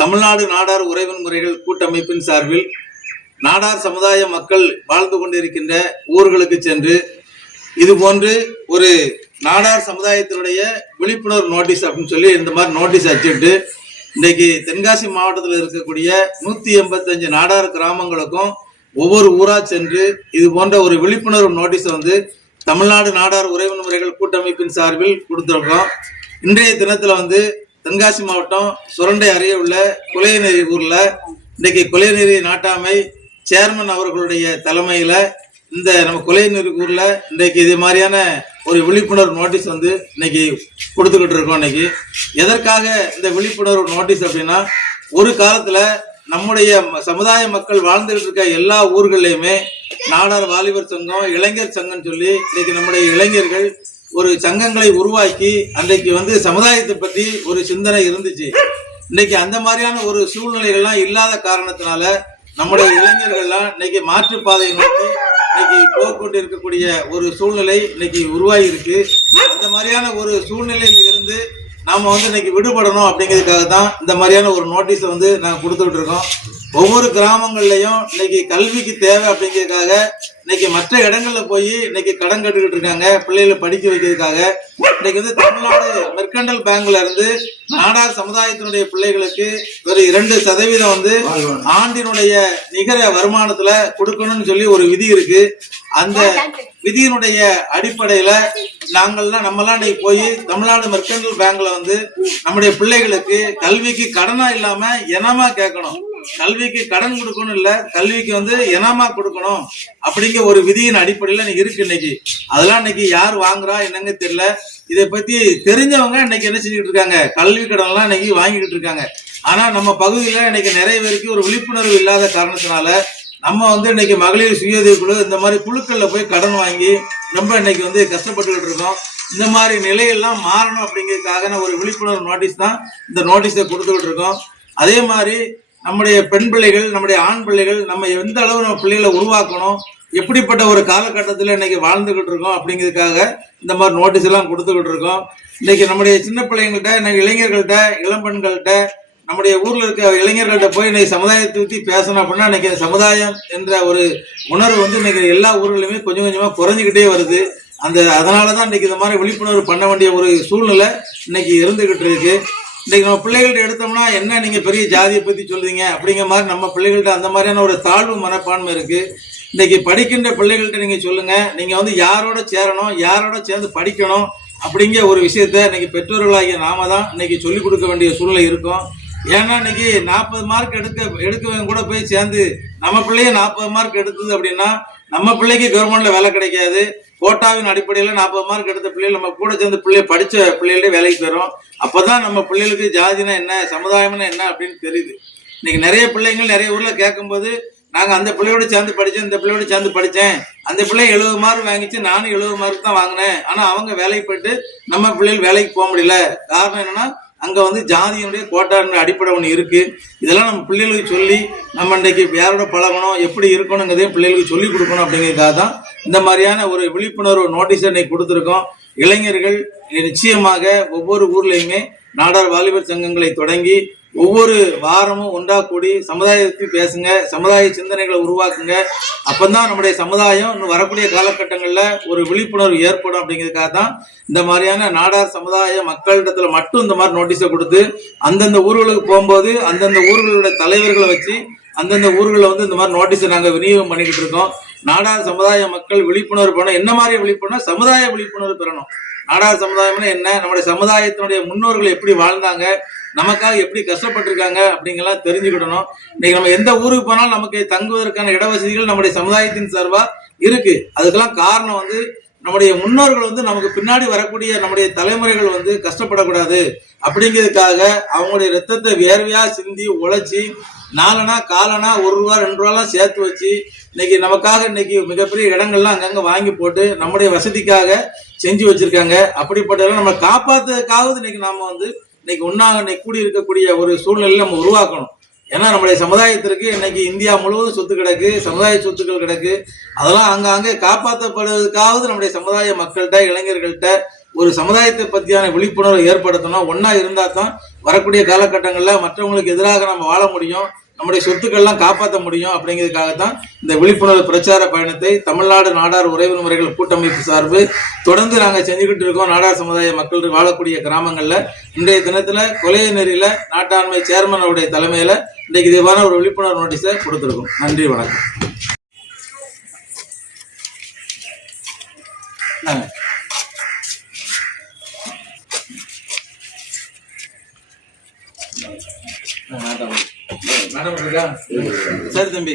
தமிழ்நாடு நாடார் உறவின் முறைகள் கூட்டமைப்பின் சார்பில் நாடார் சமுதாய மக்கள் வாழ்ந்து கொண்டிருக்கின்ற ஊர்களுக்கு சென்று இது போன்று ஒரு நாடார் சமுதாயத்தினுடைய விழிப்புணர்வு நோட்டீஸ் அப்படின்னு சொல்லி இந்த மாதிரி நோட்டீஸ் அச்சிட்டு இன்னைக்கு தென்காசி மாவட்டத்தில் இருக்கக்கூடிய 185 நாடார் கிராமங்களுக்கும் ஒவ்வொரு ஊரா சென்று இது போன்ற ஒரு விழிப்புணர்வு நோட்டீஸை தமிழ்நாடு நாடார் உறவின் முறைகள் கூட்டமைப்பின் சார்பில் கொடுத்துருக்கோம். இன்றைய தினத்துல தென்காசி மாவட்டம் சுரண்டை அருகே உள்ள குலையநேரி ஊர்ல இன்னைக்கு குலையநேரி நாட்டாமை சேர்மன் அவர்களுடைய தலைமையில இந்த நம்ம குலையநேரி ஊர்ல இன்றைக்கு இது மாதிரியான ஒரு விழிப்புணர்வு நோட்டீஸ் இன்னைக்கு கொடுத்துக்கிட்டு இருக்கோம். இன்னைக்கு எதற்காக இந்த விழிப்புணர்வு நோட்டீஸ் அப்படின்னா, ஒரு காலத்துல நம்முடைய சமுதாய மக்கள் வாழ்ந்துகிட்டு இருக்க எல்லா ஊர்கள்லயுமே நாடார் வாலிபர் சங்கம், இளைஞர் சங்கம் சொல்லி இன்னைக்கு நம்முடைய இளைஞர்கள் ஒரு சங்கங்களை உருவாக்கி அன்றைக்கு சமுதாயத்தை பற்றி ஒரு சிந்தனை இருந்துச்சு. இன்னைக்கு அந்த மாதிரியான ஒரு சூழ்நிலைகள்லாம் இல்லாத காரணத்தினால நம்முடைய இளைஞர்கள்லாம் இன்னைக்கு மாற்றுப்பாதையை நோக்கி இன்னைக்கு போய்கொண்டு இருக்கக்கூடிய ஒரு சூழ்நிலை இன்னைக்கு உருவாகி இருக்கு. அந்த மாதிரியான ஒரு சூழ்நிலையில் இருந்து நாம இன்னைக்கு விடுபடணும் அப்படிங்கிறதுக்காக தான் இந்த மாதிரியான ஒரு நோட்டீஸை நாங்கள் கொடுத்துக்கிட்டு இருக்கோம். ஒவ்வொரு கிராமங்கள்லயும் இன்னைக்கு கல்விக்கு தேவை அப்படிங்கிறதுக்காக இன்னைக்கு மற்ற இடங்கள்ல போய் இன்னைக்கு கடன் கட்டுக்கிட்டு இருக்காங்க பிள்ளைகளை படிக்க வைக்கிறதுக்காக. இன்னைக்கு தமிழ்நாடு மெர்கண்டல் பேங்க்ல இருந்து நாடார் சமுதாயத்தினுடைய பிள்ளைகளுக்கு ஒரு 2% ஆண்டினுடைய நிகர வருமானத்துல கொடுக்கணும்னு சொல்லி ஒரு விதி இருக்கு. அந்த விதியினுடைய அடிப்படையில நம்மலாம் இன்னைக்கு போய் தமிழ்நாடு மெர்கண்டல் பேங்க்ல நம்முடைய பிள்ளைகளுக்கு கல்விக்கு கடனா இல்லாம இனமா கேட்கணும். கல்விக்கு கடன் கொடுக்கணும் இல்ல, கல்விக்கு இனமா கொடுக்கணும் அப்படிங்கிற ஒரு விதியின் அடிப்படையில இருக்கு. இன்னைக்கு அதெல்லாம் இன்னைக்கு யார் வாங்குறா என்னங்க தெரியல. இதை பத்தி தெரிஞ்சவங்க இன்னைக்கு என்ன செஞ்சுட்டு இருக்காங்க, கல்வி கடன் எல்லாம் இன்னைக்கு வாங்கிட்டு இருக்காங்க. ஆனா நம்ம பகுதியில இன்னைக்கு நிறைய பேருக்கு ஒரு விழிப்புணர்வு இல்லாத காரணத்தினால நம்ம இன்னைக்கு மகளிர் சுயஉதவி குழு இந்த மாதிரி குழுக்கள்ல போய் கடன் வாங்கி ரொம்ப இன்னைக்கு கஷ்டப்பட்டுக்கிட்டு இருக்கோம். இந்த மாதிரி நிலையெல்லாம் மாறணும் அப்படிங்கிறதுக்காக ஒரு விழிப்புணர்வு நோட்டீஸ் தான் இந்த நோட்டீஸை கொடுத்துக்கிட்டு இருக்கோம். அதே மாதிரி நம்முடைய பெண் பிள்ளைகள், நம்முடைய ஆண் பிள்ளைகள், நம்ம எந்த அளவு நம்ம பிள்ளைகளை உருவாக்கணும், எப்படிப்பட்ட ஒரு காலகட்டத்தில் இன்னைக்கு வாழ்ந்துகிட்டு இருக்கோம் அப்படிங்கிறதுக்காக இந்த மாதிரி நோட்டீஸ் எல்லாம் கொடுத்துக்கிட்டு இருக்கோம். இன்னைக்கு நம்முடைய சின்ன பிள்ளைங்கள்ட்ட, இன்னைக்கு இளைஞர்கள்ட்ட, இளம்பெண்கள்கிட்ட, நம்முடைய ஊர்ல இருக்க இளைஞர்கள்ட்ட போய் இன்னைக்கு சமுதாயத்தை பற்றி பேசணும் அப்படின்னா இன்னைக்கு சமுதாயம் என்ற ஒரு உணர்வு இன்னைக்கு எல்லா ஊர்களுமே கொஞ்சம் கொஞ்சமா குறைஞ்சிக்கிட்டே வருது. அதனாலதான் இன்னைக்கு இந்த மாதிரி விழிப்புணர்வு பண்ண வேண்டிய ஒரு சூழ்நிலை இன்னைக்கு இருந்துகிட்டு இருக்கு. இன்னைக்கு நம்ம பிள்ளைகள்ட்ட எடுத்தோம்னா என்ன நீங்க பெரிய ஜாதியை பத்தி சொல்றீங்க அப்படிங்கிற மாதிரி நம்ம பிள்ளைகள்ட்ட அந்த மாதிரியான ஒரு தாழ்வு மனப்பான்மை இருக்கு. இன்னைக்கு படிக்கின்ற பிள்ளைகள்ட்ட நீங்க சொல்லுங்க, நீங்க யாரோட சேரணும், யாரோட சேர்ந்து படிக்கணும் அப்படிங்கிற ஒரு விஷயத்த இன்னைக்கு பெற்றோர்களாகிய நாம தான் இன்னைக்கு சொல்லிக் கொடுக்க வேண்டிய சூழ்நிலை இருக்கும். ஏன்னா இன்னைக்கு 40 மார்க் எடுக்கவங்க கூட போய் சேர்ந்து நம்ம பிள்ளைய 40 மார்க் எடுத்தது அப்படின்னா நம்ம பிள்ளைக்கு கவர்மெண்ட்ல வேலை கிடைக்காது. கோட்டாவின் அடிப்படையில் 40 மார்க் எடுத்த பிள்ளைகள் நம்ம கூட சேர்ந்து படிச்ச பிள்ளைகளே வேலைக்கு போயிடும். அப்பதான் நம்ம பிள்ளைகளுக்கு ஜாதினா என்ன, சமுதாயம்னா என்ன அப்படின்னு தெரியுது. இன்னைக்கு நிறைய பிள்ளைங்கள் நிறைய ஊர்ல கேட்கும்போது, நாங்க அந்த பிள்ளையோட சேர்ந்து படிச்சேன், இந்த பிள்ளையோட சேர்ந்து படிச்சேன், அந்த பிள்ளை 70 மார்க் வாங்கிச்சு, நானும் 70 மார்க் தான் வாங்கினேன், ஆனா அவங்க வேலைக்கு போயிட்டு நம்ம பிள்ளைகள் வேலைக்கு போக முடியல. காரணம் என்னன்னா அங்க ஜாதியினுடைய கோட்டாவினுடைய அடிப்படை ஒண்ணு இருக்கு. இதெல்லாம் நம்ம பிள்ளைகளுக்கு சொல்லி நம்ம இன்றைக்கு யாரோட பழகணும், எப்படி இருக்கணுங்கிறதையும் பிள்ளைகளுக்கு சொல்லி கொடுக்கணும் அப்படிங்கிறதுக்காக தான் இந்த மாதிரியான ஒரு விழிப்புணர்வு நோட்டீஸ் இன்னைக்கு கொடுத்துருக்கோம். இளைஞர்கள் நிச்சயமாக ஒவ்வொரு ஊர்லயுமே நாடார் வாலிபர் சங்கங்களை தொடங்கி ஒவ்வொரு வாரமும் ஒன்றா கூடி சமுதாயத்தை பேசுங்க, சமுதாய சிந்தனைகளை உருவாக்குங்க. அப்பதான் நம்முடைய சமுதாயம் இன்னும் வரக்கூடிய காலகட்டங்கள்ல ஒரு விழிப்புணர்வு ஏற்படும் அப்படிங்கிறதுக்காக தான் இந்த மாதிரியான நாடார் சமுதாய மக்களிடத்துல மட்டும் இந்த மாதிரி நோட்டீஸை கொடுத்து அந்தந்த ஊர்களுக்கு போகும்போது அந்தந்த ஊர்களுடைய தலைவர்களை வச்சு அந்தந்த ஊர்களில் இந்த மாதிரி நோட்டீஸை நாங்கள் விநியோகம் பண்ணிக்கிட்டு இருக்கோம். நாடார் சமுதாய மக்கள் விழிப்புணர்வு பெறணும். என்ன மாதிரி விழிப்புணர்வு? சமுதாய விழிப்புணர்வு பெறணும். நாடார் சமுதாயம்னா என்ன, நம்முடைய சமுதாயத்தினுடைய முன்னோர்கள் எப்படி வாழ்ந்தாங்க, நமக்காக எப்படி கஷ்டப்பட்டிருக்காங்க அப்படிங்கெல்லாம் தெரிஞ்சுக்கிடணும். இன்னைக்கு நம்ம எந்த ஊருக்கு போனாலும் நமக்கு தங்குவதற்கான இடவசதிகள் நம்முடைய சமுதாயத்தின் சார்பா இருக்கு. அதுக்கெல்லாம் காரணம் நம்முடைய முன்னோர்கள் நமக்கு பின்னாடி வரக்கூடிய நம்முடைய தலைமுறைகள் கஷ்டப்படக்கூடாது அப்படிங்கிறதுக்காக அவங்களுடைய ரத்தத்தை வேர்வையா சிந்தி உழைச்சி நாலனா காலனா 1 ரூபா 2 ரூபாலாம் சேர்த்து வச்சு இன்னைக்கு நமக்காக இன்னைக்கு மிகப்பெரிய இடங்கள்லாம் அங்கங்க வாங்கி போட்டு நம்முடைய வசதிக்காக செஞ்சு வச்சிருக்காங்க. அப்படிப்பட்டதெல்லாம் நம்ம காப்பாத்துறதுக்காவது இன்னைக்கு நாம இன்னைக்கு ஒன்னாக இன்னைக்கு கூடி இருக்கக்கூடிய ஒரு சூழ்நிலையை நம்ம உருவாக்கணும். ஏன்னா நம்முடைய சமுதாயத்திற்கு இன்னைக்கு இந்தியா முழுவதும் சொத்து கிடக்கு, சமுதாய சொத்துக்கள் கிடக்கு. அதெல்லாம் அங்கங்கே காப்பாற்றப்படுவதற்காவது நம்முடைய சமுதாய மக்கள்கிட்ட, இளைஞர்கள்ட்ட ஒரு சமுதாயத்தை பற்றியான விழிப்புணர்வை ஏற்படுத்தணும். ஒன்னா இருந்தா தான் வரக்கூடிய காலகட்டங்களில் மற்றவங்களுக்கு எதிராக நம்ம வாழ முடியும், நம்முடைய சொத்துக்கள்லாம் காப்பாற்ற முடியும். அப்படிங்கிறதுக்காகத்தான் இந்த விழிப்புணர்வு பிரச்சார பயணத்தை தமிழ்நாடு நாடார் உறவினர் முறைகள் கூட்டமைப்பு சார்பு தொடர்ந்து நாங்கள் செஞ்சுக்கிட்டு இருக்கோம். நாடார் சமுதாய மக்கள் வாழக்கூடிய கிராமங்கள்ல இன்றைய தினத்துல கொலை நெறியில நாட்டாண்மை சேர்மன் அவருடைய தலைமையில இன்றைக்கு இதுவான ஒரு விழிப்புணர்வு நோட்டீஸை கொடுத்திருக்கோம். நன்றி, வணக்கம். மேடம் இருக்கா? சரி தம்பி.